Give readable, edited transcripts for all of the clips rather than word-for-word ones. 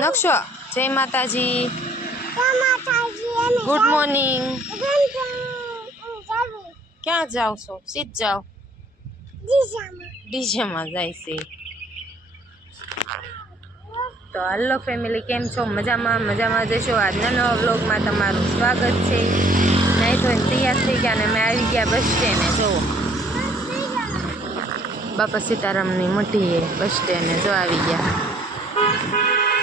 નકશો જય માતાજી, ગુડ મોર્નિંગ. ક્યાં જાવ છો? સીધ જાઓ. ડીજેમાં જાય છે. તો હલો ફેમિલી, કેમ છો? મજામાં મજામાં જશો. આજના નવા વ્લોગમાં તમારું સ્વાગત છે. નહીં તો તૈયાર થઈ ગયા ને અમે આવી ગયા બસ સ્ટેન્ડે. જુઓ બાપા સીતારામની મોટી બસ સ્ટેન્ડે જો આવી ગયા.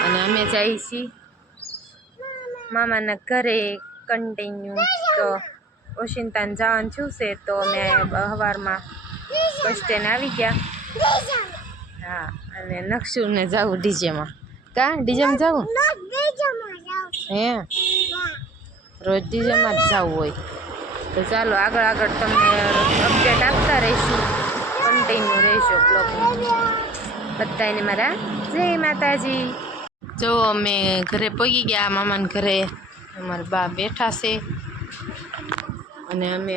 અને અમે જઈએ છીએ મામાના ઘરે કન્ટિન્યુ. તો ઓશિંતાને જવાનું થયું છે તો અમે સવારમાં બસ સ્ટેન્ડ આવી ગયા. હા, અને નકશુને જવું ડીજેમાં. કા ડીજેમાં જવું? હે, રોજ ડીજેમાં જ જવું હોય. તો ચાલો આગળ આગળ તમને અપડેટ આપતા રહીશું. કન્ટિન્યુ રહીશું બ્લોગમાં. બધાને મારા જય માતાજી. જો અમે ઘરે પગી ગયા, મામાના ઘરે. અમારા બા બેઠા છે અને અમે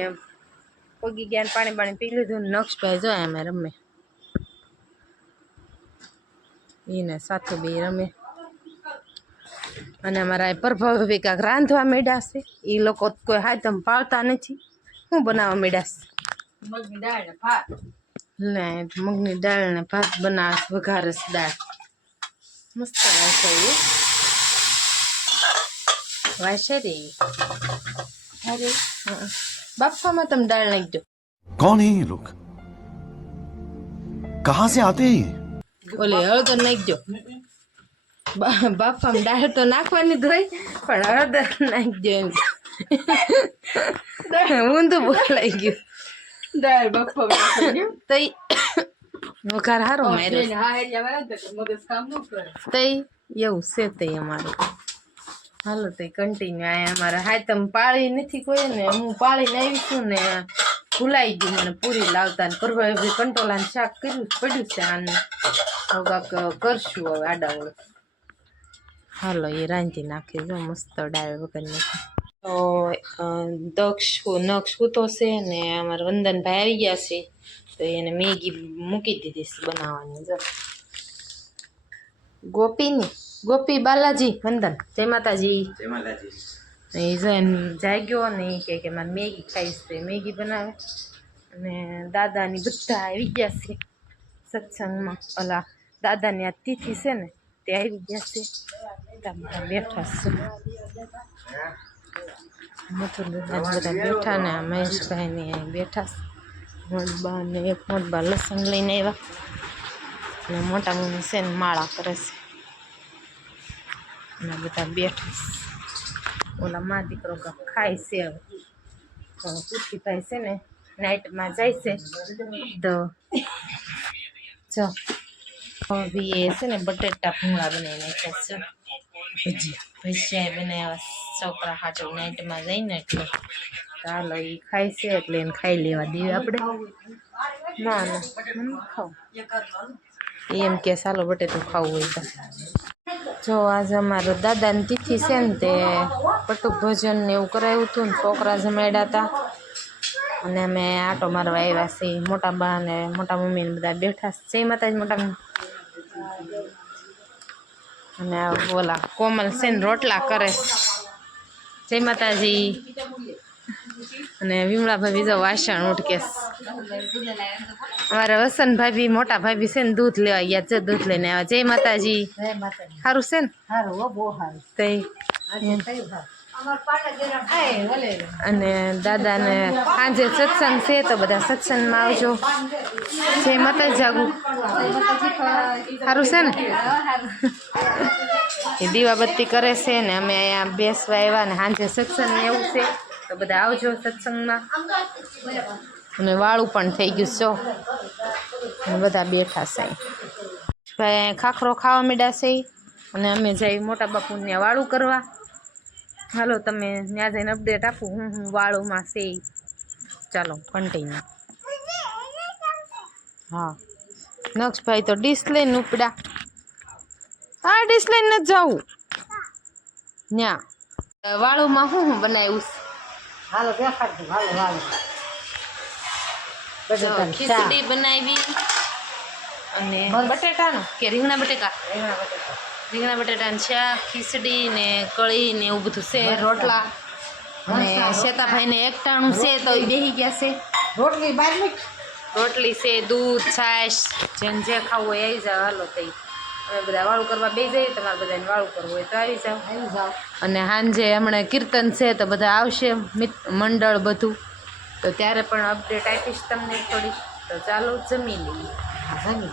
પગી ગયા. પાણી પાણી પી લીધું. નક્ષભાઈ જો અમે રમે, એને સાથે બે રમે. અને અમારા પ્રભાવી કાંક રાંધવા માંડ્યા છે. એ લોકો કોઈ હાથમ પાળતા નથી. શું બનાવવા માંડ્યા છે? મગની દાળ ને ભાત. ને મગની દાળ ને ભાત બનાવે, વઘારસ દાળ મસ્ત વાસે રે. અરે બાફામાં તમે દાળ નાખી દો. कौन है ये लोग? कहाँ से आते हैं? ઓલે હળદર નાખી દો. બાફામાં દાળ તો નાખવાની જ હોય, પણ હળદર નાખી દો. ઊંધું બોલાઈ ગયું. દાળ બાફામાં તઈ વઘાર હારો માર્યો તઈ એવું છે. તઈ અમારું હાલો તઈ કન્ટિન્યુ. આ અમારા હાથમ પાળી નથી કોઈ ને. હું પાળીને આવી છું ને ભૂલાઈ ગયું મને પૂરી લાવતા. ને પરભાઈ કંટોલાનું શાક કર્યું પડ્યું છે. આને કાંક કરશું હવે આડાવડું. હાલો એ રાંધી નાખી. જો મસ્ત ડાળ વગરની. તો નક્ષ સૂતો છે ને અમારા વંદનભાઈ આવી ગયા છે. તો એને મેગી મૂકી દીધી છે બનાવવાની. જો ગોપી બાલાજી વંદન જય માતાજી. જય માતાજી. એ જો એને જાગ્યો ને એ કે મારે મેગી ખાઈશ. તો મેગી બનાવે. અને દાદાની બધા આવી ગયા છે સત્સંગમાં. ઓલા દાદાની આ તિથિ છે ને તે આવી ગયા છે. બધા બેઠા છે. બધા બેઠા ને મહેશભાઈ ને બેઠા છે. મોટબા ને એક મોટબા લસણ લઈને આવ્યા. અને મોટા મમ્મી છે ને માળા કરે છે. અને બધા બેઠા છે. ઓલા મા દીકરો ખાય છે. હવે પુથીભાઈ છે ને નાઇટમાં જાય છે. તો જો બી એ છે ને બટેટા ભૂંગળા બનાવી નાખ્યા છે. ભજીયા બનાવ્યા છોકરા હાટું નાઇટમાં જઈને. એટલે ચાલો એ ખાય છે એટલે એને ખાઈ લેવા દઈએ આપણે. ના ના ખાવ એમ કે ચાલો બટેટું ખાવું હોય તો. જો આજે અમારા દાદાની તિથિ છે ને તે પટુક ભોજન ને એવું કરાવ્યું હતું ને છોકરા જમાડ્યા હતા. અને અમે આટો મારવા આવ્યા છીએ. મોટા બા ને મોટા મમ્મી ને બધા બેઠા છે. જય માતાજી મોટા મમ્મી. અને બોલા કોમલ છે ને રોટલા કરે. જય માતાજી. અને વિમળાભાઈ બીજો વાસણ ઉઠકે. અમારા વસન ભાભી મોટા ભાભી છે ને દૂધ લેવા ગયા છે. દૂધ લઈને આવ્યા. જય માતાજી. સારું છે ને? અને દાદાને સાંજે સત્સંગ છે તો બધા સત્સંગમાં આવજો. જય માતાજી. જાગું સારું છે ને? એ દીવાબત્તી કરે છે ને અમે અહીંયા બેસવા આવ્યા. ને સાંજે સત્સંગ ને એવું છે તો બધા આવજો સત્સંગમાં. અને વાળું પણ થઈ ગયું છો. બધા બેઠા છે. ભાઈ ખાખરો ખાવા માંડ્યા છે. અને અમે જઈ મોટા બાપુને વાળું કરવા. હાલો તમે ત્યાં જઈને અપડેટ આપું હું વાળુંમાં છે. ચાલો કન્ટિન્યુ. હા નક્ષભાઈ તો ડીશ લઈને ઉપડ્યા. હા ડીશ લઈને નથી જવું ત્યાં. વાળુંમાં શું બનાવ્યું? હાલો દેખાડ દો. હાલો ખીચડી બનાવી. અને બસ. બટેટાનું કે રીંગણા બટેકા રીંગણા બટેટા રીંગણા બટેટાનું શાક ખીચડી ને કળી ને એવું બધું છે રોટલા અને શેતાભાઈને એકટાણું છે તો એ બેસી ગયા છે રોટલી બાર મિક્સ રોટલી છે દૂધ છાશ જેને જે ખાવું હોય આવી જાવ હાલો તઈ અમે બધા વાળું કરવા બે જઈએ તમારે બધાને વાળું કરવું હોય તો આવી જાવ આવી જાઓ અને સાંજે હમણાં કીર્તન છે તો બધા આવશે મંડળ બધું તો ત્યારે પણ અપડેટ આપીશ તમને થોડી તો ચાલો જમી લઈએ જમી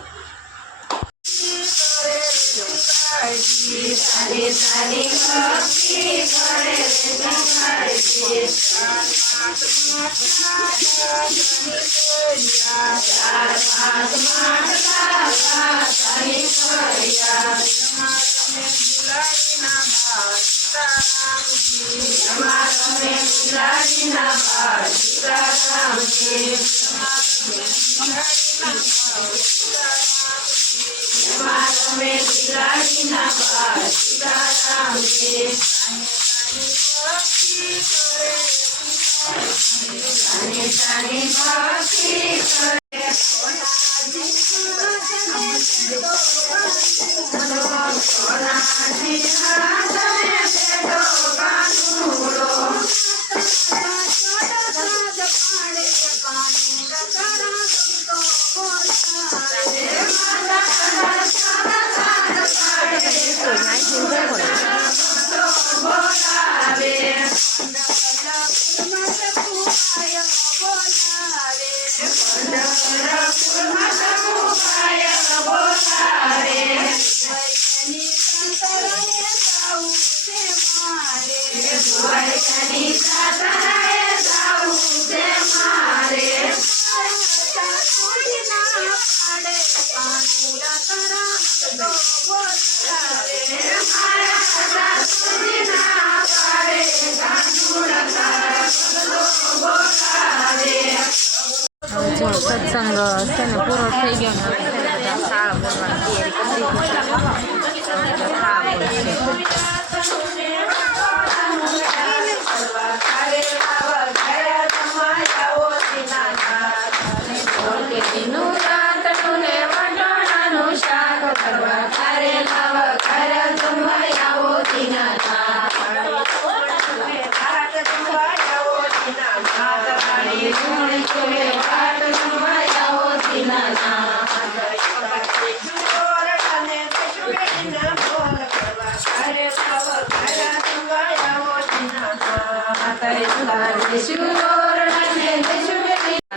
જો સત્સંગ છે ને પૂરો થઈ ગયો ને હવે છે ને બધા શાળા બોલવાની તૈયારી કરી દીધી છે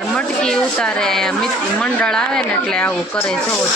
મટકી ઉતારે મંડળ આવે ને એટલે આવું કરે જોવો